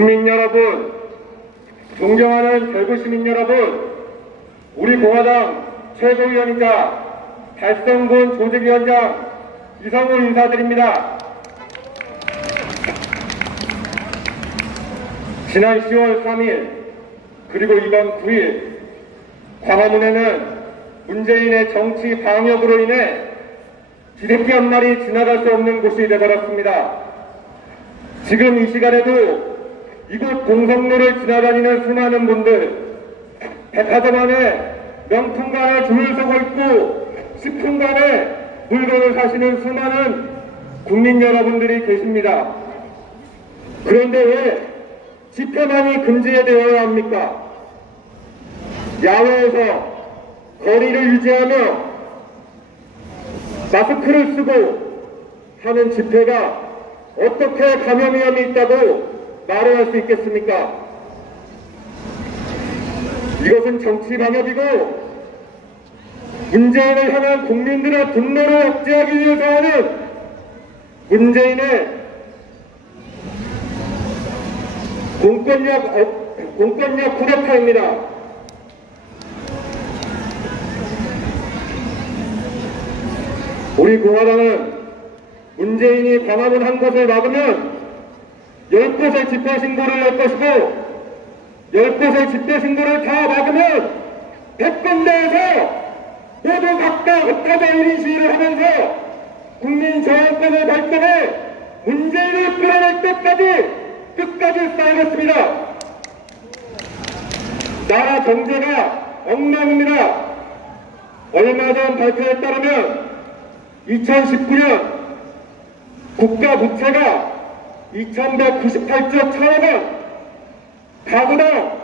국민 여러분, 존경하는 대구 시민 여러분, 우리 공화당 최고위원이자 달성군 조직위원장 이성우 인사드립니다. 지난 10월 3일 그리고 이번 9일 광화문에는 문재인의 정치 방역으로 인해 쥐새끼 한 마리 지나갈 수 없는 곳이 되어버렸습니다. 지금 이 시간에도 이곳 공성로를 지나다니는 수많은 분들, 백화점 안에 명품관에 줄을 서고 있고 식품관에 물건을 사시는 수많은 국민 여러분들이 계십니다. 그런데 왜 집회만이 금지되어야 합니까? 야외에서 거리를 유지하며 마스크를 쓰고 하는 집회가 어떻게 감염 위험이 있다고 말을 할 수 있겠습니까? 이것은 정치 방역이고 문재인을 향한 국민들의 분노를 억제하기 위해서 하는 문재인의 공권력 쿠데타입니다. 우리 공화당은 문재인이 광화문 한 곳을 막으면 10곳의 집회 신고를 낼 것이고 10곳의 집회 신고를 다 막으면 100군데에서 모두 각각 흩어져 1인 시위를 하면서 국민 저항권을 발동해 문재인을 끌어낼 때까지 끝까지 싸우겠습니다. 나라 경제가 엉망입니다. 얼마 전 발표에 따르면 2019년 국가 부채가 2,198조 1,000억 원, 가구당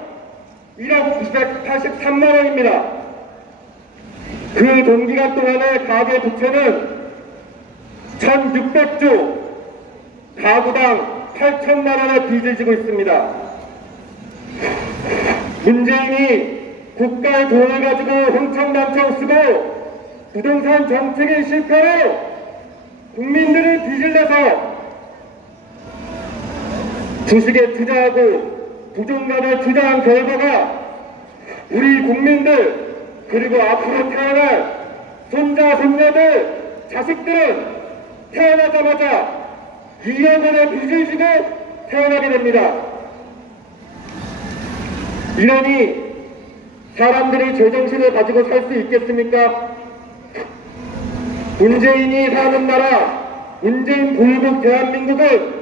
1억 983만 원입니다. 그 동기간 동안의 가계 부채는 1,600조, 가구당 8천만 원의 빚을 지고 있습니다. 문재인이 국가의 돈을 가지고 흥청망청 쓰고 부동산 정책의 실패로 국민들을 빚을 내서 주식에 투자하고 부동산에 투자한 결과가 우리 국민들 그리고 앞으로 태어날 손자, 손녀들, 자식들은 태어나자마자 2억 원의 빚을 지고 태어나게 됩니다. 이러니 사람들이 제정신을 가지고 살 수 있겠습니까? 문재인이 사는 나라, 문재인 불국 대한민국은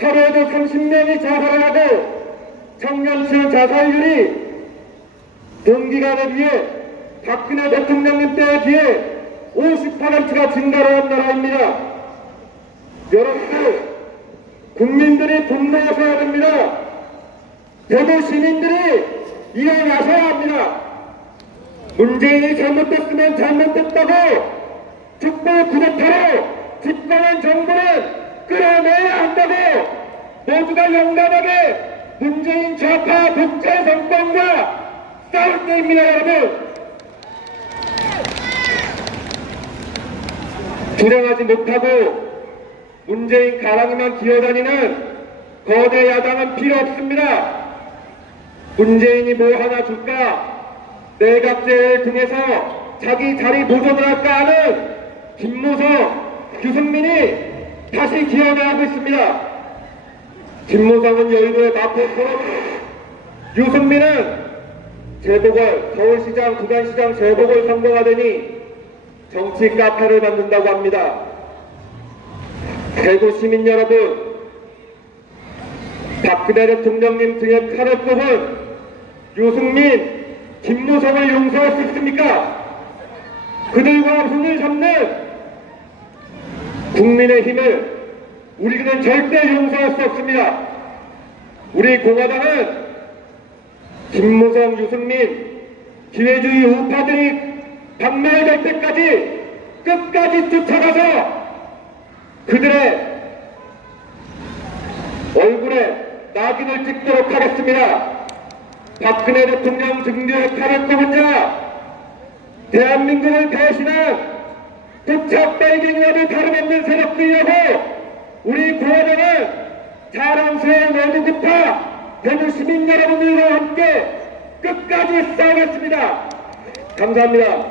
하루에도 30명이 자살을 하고 청년층 자살률이 동기간에 비해 박근혜 대통령님 때에 비해 50%가 증가를 한 나라입니다. 여러분들, 국민들이 분노하셔야 됩니다. 대구 시민들이 일어나셔야 합니다. 문재인이 잘못됐으면 잘못됐다고 촛불 쿠데타로 집권한 정부는 끌어내야 한다고 모두가 용감하게 문재인 좌파 독재 정권과 싸울 때입니다. 여러분, 불행하지 못하고 문재인 가랑이만 기어다니는 거대 야당은 필요 없습니다. 문재인이 뭐 하나 줄까? 내각제를 통해서 자기 자리 보존을 할까 하는 김무성, 유승민이 다시 기어나가고 있습니다. 김무성은 여의도의 마포 포럼, 유승민은 재보궐, 서울시장, 부산시장 재보궐 선거가 되니 정치 카페를 만든다고 합니다. 대구 시민 여러분, 박근혜 대통령님 등에 칼을 꼽은 유승민, 김무성을 용서할 수 있습니까? 그들과 손을 잡는 국민의힘을 우리는 절대 용서할 수 없습니다. 우리 공화당은 김무성, 유승민, 기회주의 우파들이 박멸될 때까지 끝까지 쫓아가서 그들의 얼굴에 낙인을 찍도록 하겠습니다. 박근혜 대통령 등뒤에 칼을 꼽은 자, 대한민국을 배신한 도착 빨갱이와도 다름없는 세력들이라고 우리 공화당은 자랑스러운 외국우파 대구 시민 여러분들과 함께 끝까지 싸우겠습니다. 감사합니다.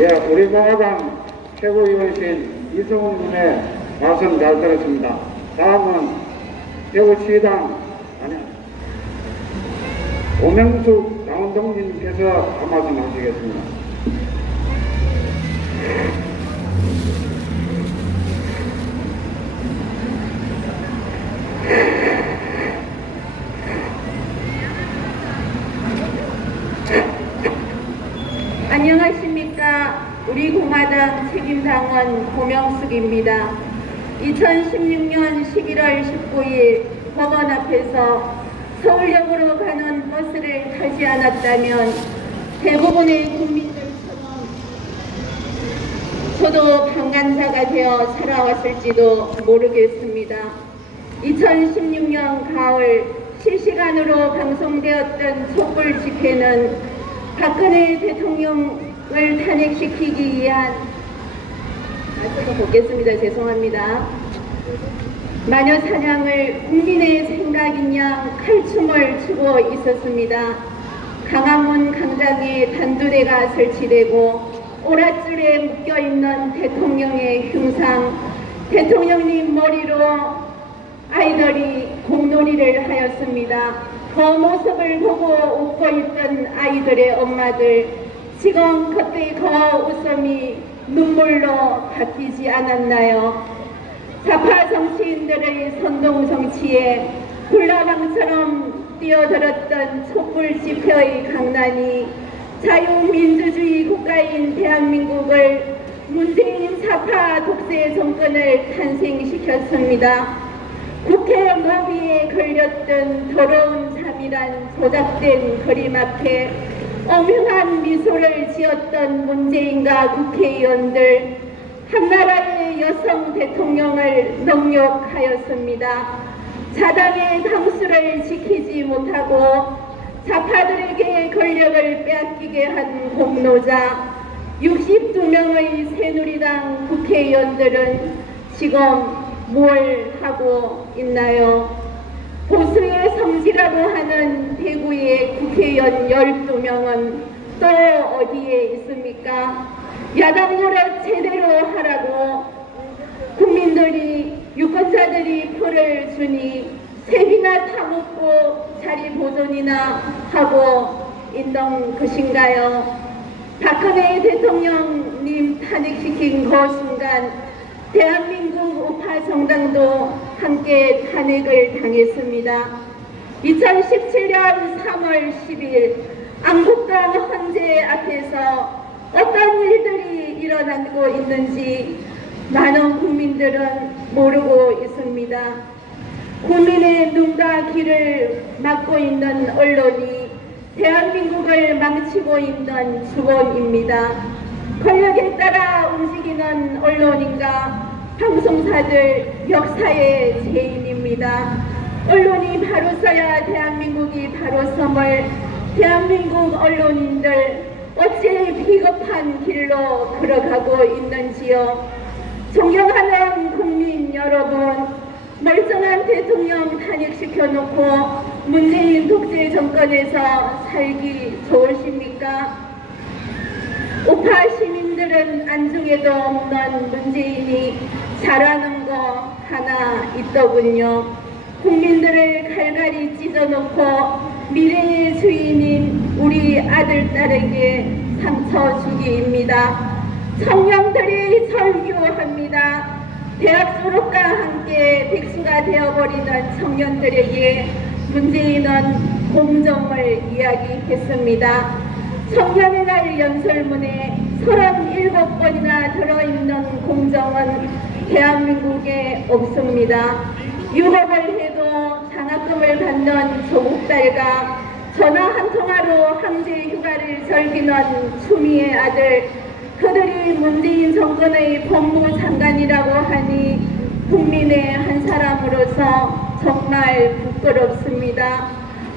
예, 우리 공화당 최고위원이신 이성훈 군의 말씀 잘 들었습니다. 다음은 대구시당 오명숙 당원동님께서 한 말씀 하시겠습니다. 안녕하십니까. 우리 공화당 책임당원 고명숙입니다. 2016년 11월 19일 법원 앞에서 서울역으로 가는 버스를 타지 않았다면 대부분의 국민들처럼 저도 방관자가 되어 살아왔을지도 모르겠습니다. 2016년 가을 실시간으로 방송되었던 촛불 집회는 박근혜 대통령을 탄핵시키기 위한 보겠습니다. 죄송합니다. 마녀 사냥을 국민의 생각인 양 칼춤을 추고 있었습니다. 강화문 광장에 단두대가 설치되고 오랏줄에 묶여있는 대통령의 흉상, 대통령님 머리로 아이들이 공놀이를 하였습니다. 그 모습을 보고 웃고 있던 아이들의 엄마들, 지금 그때 그 웃음이 눈물로 바뀌지 않았나요? 좌파 정치인들의 선동 정치에 굴라방처럼 뛰어들었던 촛불 집회의 강난이 자유민주주의 국가인 대한민국을 문재인 좌파 독재 정권을 탄생시켰습니다. 국회 로비에 걸렸던 더러운 잠이란 조작된 그림 앞에 엄흉한 미소를 지었던 문재인과 국회의원들, 한나라의 여성 대통령을 능욕하였습니다. 자당의 당수를 지키지 못하고 좌파들에게 권력을 빼앗기게 한 공로자 62명의 새누리당 국회의원들은 지금 뭘 하고 있나요? 보수의 성지라고 하는 대구의 국회의원 12명은 또 어디에 있습니까? 야당 노릇 제대로 하라고 국민들이 유권자들이 표를 주니 세비나 타먹고 자리 보존이나 하고 있는 것인가요? 박근혜 대통령님 탄핵시킨 그 순간 대한민국 우파 정당도 함께 탄핵을 당했습니다. 2017년 3월 10일 안국동 헌재 앞에서 어떤 일들이 일어나고 있는지 많은 국민들은 모르고 있습니다. 국민의 눈과 귀를 막고 있는 언론이 대한민국을 망치고 있는 주범입니다. 권력에 따라 움직이는 언론인과 방송사들 역사의 죄인입니다. 언론이 바로 서야 대한민국이 바로 섬을 대한민국 언론인들 어째 비겁한 길로 걸어가고 있는지요. 존경하는 국민 여러분, 멀쩡한 대통령 탄핵시켜놓고 문재인 독재 정권에서 살기 좋으십니까? 우파 시민들은 안중에도 없는 문재인이 잘하는 거 하나 있더군요. 국민들을 갈갈이 찢어놓고 미래의 주인인 우리 아들, 딸에게 상처 주기입니다. 청년들이 설교합니다. 대학 졸업과 함께 백수가 되어버리는 청년들에게 문재인은 공정을 이야기했습니다. 청년의 날 연설문에 37번이나 들어있는 공정은 대한민국에 없습니다. 유학을 해도 장학금을 받는 조국 딸과 전화 한 통화로 황제 휴가를 즐기는 추미애 아들, 그들이 문재인 정권의 법무장관이라고 하니 국민의 한 사람으로서 정말 부끄럽습니다.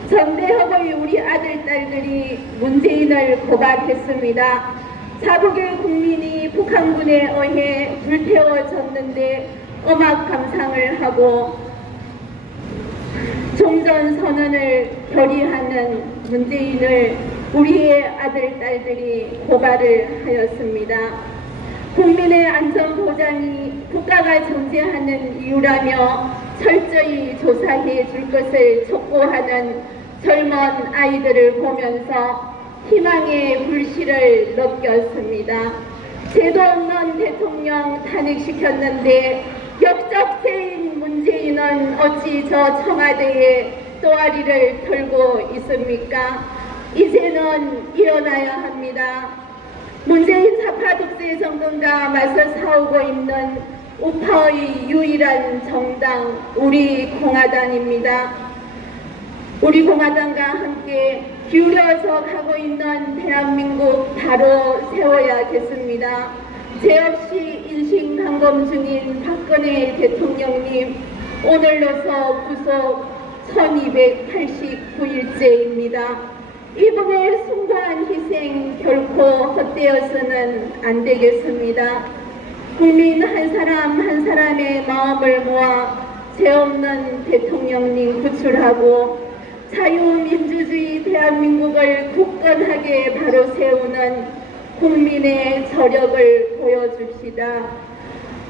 전대협의 우리 아들, 딸들이 문재인을 고발했습니다. 자국의 국민이 북한군에 의해 불태워졌는데 음악 감상을 하고 종전선언을 결의하는 문재인을 우리의 아들, 딸들이 고발을 하였습니다. 국민의 안전보장이 국가가 존재하는 이유라며 철저히 조사해 줄 것을 촉구하는 젊은 아이들을 보면서 희망의 불씨를 느꼈습니다. 제도 없는 대통령 탄핵시켰는데 역적죄인 문재인은 어찌 저 청와대에 또아리를 털고 있습니까? 이제는 일어나야 합니다. 문재인 사파 독재 정권과 맞서 싸우고 있는 우파의 유일한 정당 우리 공화당입니다. 우리 공화당과 함께 기울여서 가고 있는 대한민국 바로 세워야겠습니다. 죄 없이 인신감금 중인 박근혜 대통령님, 오늘로서 구속 1289일째입니다. 이분의 숭고한 희생 결코 헛되어서는 안 되겠습니다. 국민 한 사람 한 사람의 마음을 모아 죄 없는 대통령님 구출하고 자유민주주의 대한민국을 굳건하게 바로 세우는 국민의 저력을 보여줍시다.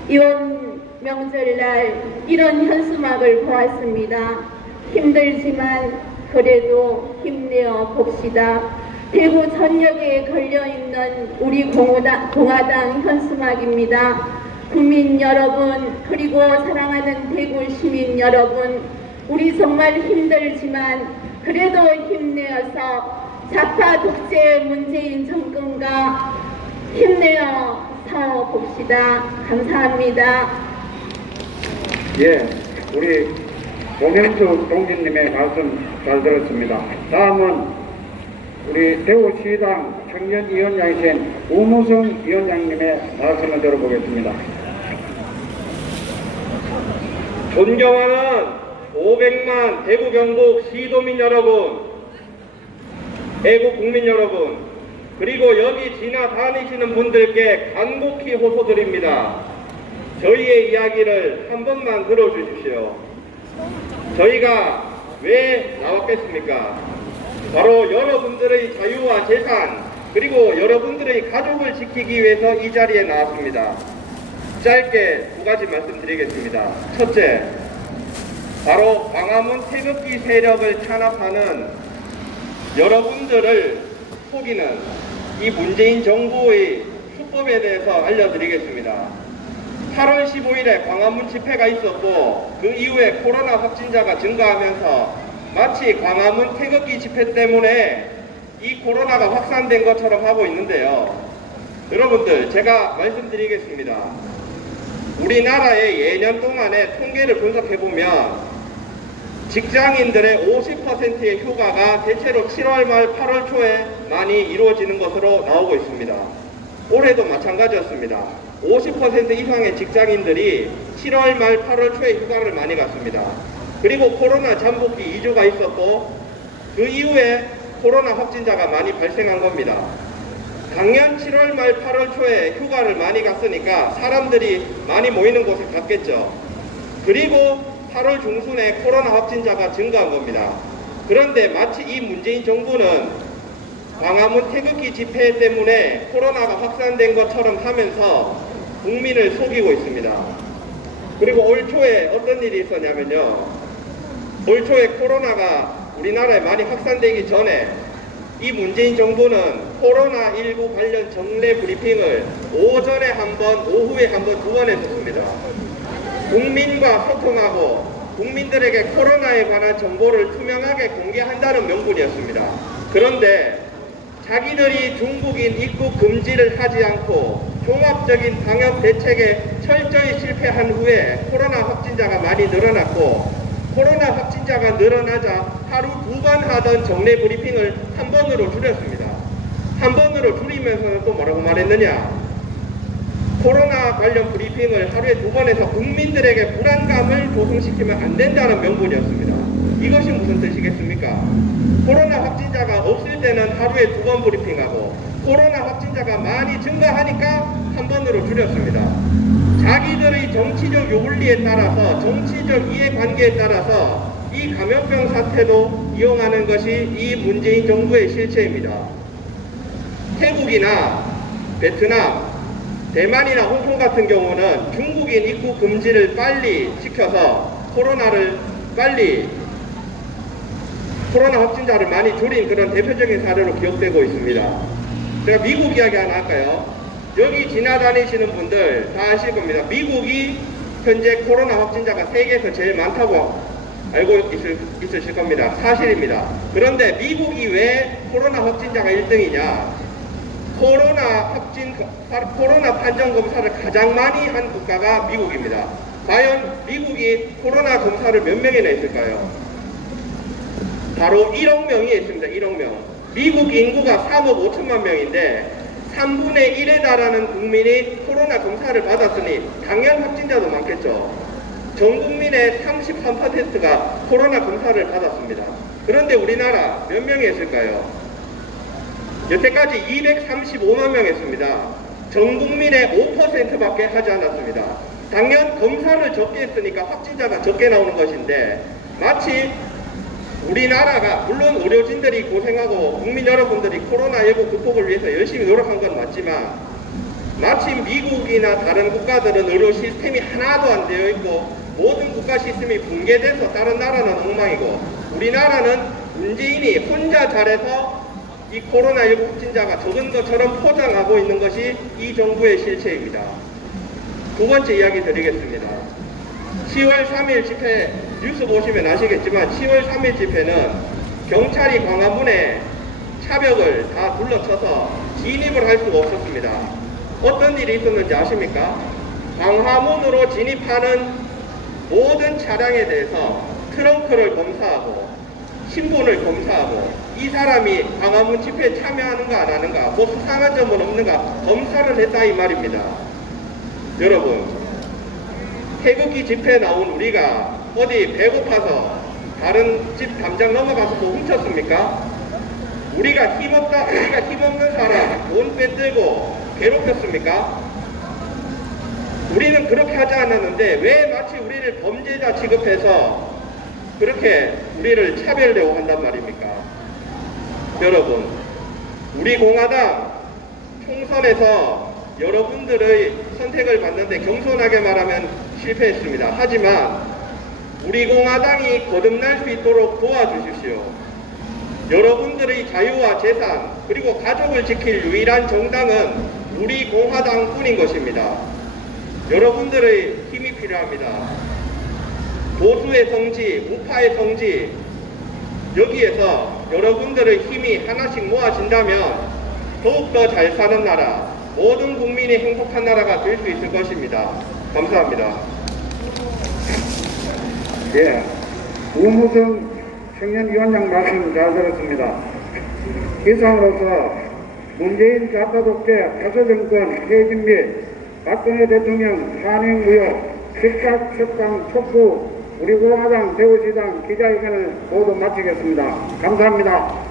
이번 명절날 이런 현수막을 보았습니다. 힘들지만 그래도 힘내어 봅시다. 대구 전역에 걸려있는 우리 공화당 현수막입니다. 국민 여러분, 그리고 사랑하는 대구 시민 여러분, 우리 정말 힘들지만 그래도 힘내어서 좌파 독재 문재인 정권과 힘내어 싸워봅시다. 감사합니다. 예, 우리 오명수 동지님의 말씀 잘 들었습니다. 다음은 우리 대구시당 청년위원장이신 우무성 위원장님의 말씀을 들어보겠습니다. 존경하는 500만 대구 경북 시도민 여러분, 애국 국민 여러분, 그리고 여기 지나다니시는 분들께 간곡히 호소드립니다. 저희의 이야기를 한 번만 들어주십시오. 저희가 왜 나왔겠습니까? 바로 여러분들의 자유와 재산, 그리고 여러분들의 가족을 지키기 위해서 이 자리에 나왔습니다. 짧게 두 가지 말씀드리겠습니다. 첫째, 바로 광화문 태극기 세력을 탄압하는 여러분들을 속이는 이 문재인 정부의 수법에 대해서 알려드리겠습니다. 8월 15일에 광화문 집회가 있었고 그 이후에 코로나 확진자가 증가하면서 마치 광화문 태극기 집회 때문에 이 코로나가 확산된 것처럼 하고 있는데요. 여러분들, 제가 말씀드리겠습니다. 우리나라의 예년 동안의 통계를 분석해보면 직장인들의 50%의 휴가가 대체로 7월 말 8월 초에 많이 이루어지는 것으로 나오고 있습니다. 올해도 마찬가지였습니다. 50% 이상의 직장인들이 7월 말 8월 초에 휴가를 많이 갔습니다. 그리고 코로나 잠복기 2주가 있었고 그 이후에 코로나 확진자가 많이 발생한 겁니다. 작년 7월 말 8월 초에 휴가를 많이 갔으니까 사람들이 많이 모이는 곳에 갔겠죠. 그리고 8월 중순에 코로나 확진자가 증가한 겁니다. 그런데 마치 이 문재인 정부는 광화문 태극기 집회 때문에 코로나가 확산된 것처럼 하면서 국민을 속이고 있습니다. 그리고 올 초에 어떤 일이 있었냐면요. 올 초에 코로나가 우리나라에 많이 확산되기 전에 이 문재인 정부는 코로나19 관련 정례 브리핑을 오전에 한 번, 오후에 한 번, 두 번 했었습니다. 국민과 소통하고 국민들에게 코로나에 관한 정보를 투명하게 공개한다는 명분이었습니다. 그런데 자기들이 중국인 입국 금지를 하지 않고 종합적인 방역 대책에 철저히 실패한 후에 코로나 확진자가 많이 늘어났고 코로나 확진자가 늘어나자 하루 2번 하던 정례 브리핑을 한 번으로 줄였습니다. 한 번으로 줄이면서는 또 뭐라고 말했느냐? 코로나 관련 브리핑을 하루에 2번 해서 국민들에게 불안감을 조성시키면 안 된다는 명분이었습니다. 이것이 무슨 뜻이겠습니까? 코로나 확진자가 없을 때는 하루에 2번 브리핑하고 코로나 확진자가 많이 증가하니까 한 번으로 줄였습니다. 자기들의 정치적 요원리에 따라서 정치적 이해관계에 따라서 이 감염병 사태도 이용하는 것이 이 문재인 정부의 실체입니다. 태국이나 베트남, 대만이나 홍콩 같은 경우는 중국인 입국 금지를 빨리 지켜서 코로나 확진자를 많이 줄인 그런 대표적인 사례로 기억되고 있습니다. 제가 미국 이야기 하나 할까요? 여기 지나다니시는 분들 다 아실 겁니다. 미국이 현재 코로나 확진자가 세계에서 제일 많다고 알고 있으실 겁니다. 사실입니다. 그런데 미국이 왜 코로나 확진자가 1등이냐? 코로나 판정 검사를 가장 많이 한 국가가 미국입니다. 과연 미국이 코로나 검사를 몇 명이나 했을까요? 바로 1억 명이 있습니다. 1억 명. 미국 인구가 3억 5천만 명인데 3분의 1에 달하는 국민이 코로나 검사를 받았으니 당연 확진자도 많겠죠. 전 국민의 33%가 코로나 검사를 받았습니다. 그런데 우리나라 몇 명이 했을까요? 여태까지 235만 명 했습니다. 전 국민의 5%밖에 하지 않았습니다. 당연 검사를 적게 했으니까 확진자가 적게 나오는 것인데 마치 우리나라가 물론 의료진들이 고생하고 국민 여러분들이 코로나19 극복을 위해서 열심히 노력한 건 맞지만 마치 미국이나 다른 국가들은 의료 시스템이 하나도 안 되어 있고 모든 국가 시스템이 붕괴돼서 다른 나라는 엉망이고 우리나라는 문재인이 혼자 잘해서 이 코로나19 확진자가 적은 것처럼 포장하고 있는 것이 이 정부의 실체입니다. 두 번째 이야기 드리겠습니다. 10월 3일 집회 뉴스 보시면 아시겠지만 10월 3일 집회는 경찰이 광화문에 차벽을 다 둘러쳐서 진입을 할 수가 없었습니다. 어떤 일이 있었는지 아십니까? 광화문으로 진입하는 모든 차량에 대해서 트렁크를 검사하고 신분을 검사하고 이 사람이 광화문 집회에 참여하는가 안 하는가 뭐 수상한 점은 없는가 검사를 했다 이 말입니다. 여러분 태극기 집회에 나온 우리가 어디 배고파서 다른 집 담장 넘어가서 뭐 훔쳤습니까? 우리가 힘없는 사람 돈 빼들고 괴롭혔습니까? 우리는 그렇게 하지 않았는데 왜 마치 우리를 범죄자 취급해서 그렇게 우리를 차별대우 한단 말입니까? 여러분 우리 공화당 총선에서 여러분들의 선택을 받는데 겸손하게 말하면 실패했습니다. 하지만 우리 공화당이 거듭날 수 있도록 도와주십시오. 여러분들의 자유와 재산 그리고 가족을 지킬 유일한 정당은 우리 공화당뿐인 것입니다. 여러분들의 힘이 필요합니다. 보수의 성지, 우파의 성지 여기에서 여러분들의 힘이 하나씩 모아진다면 더욱더 잘 사는 나라 모든 국민이 행복한 나라가 될 수 있을 것입니다. 감사합니다. 예, 우무성 청년위원장 말씀 잘 들었습니다. 이상으로서 문재인 좌파독재 가소정권 퇴진 및 박근혜 대통령 탄핵 의혹 즉각 석방 촉구 우리 공화당 대구시당 기자회견을 모두 마치겠습니다. 감사합니다.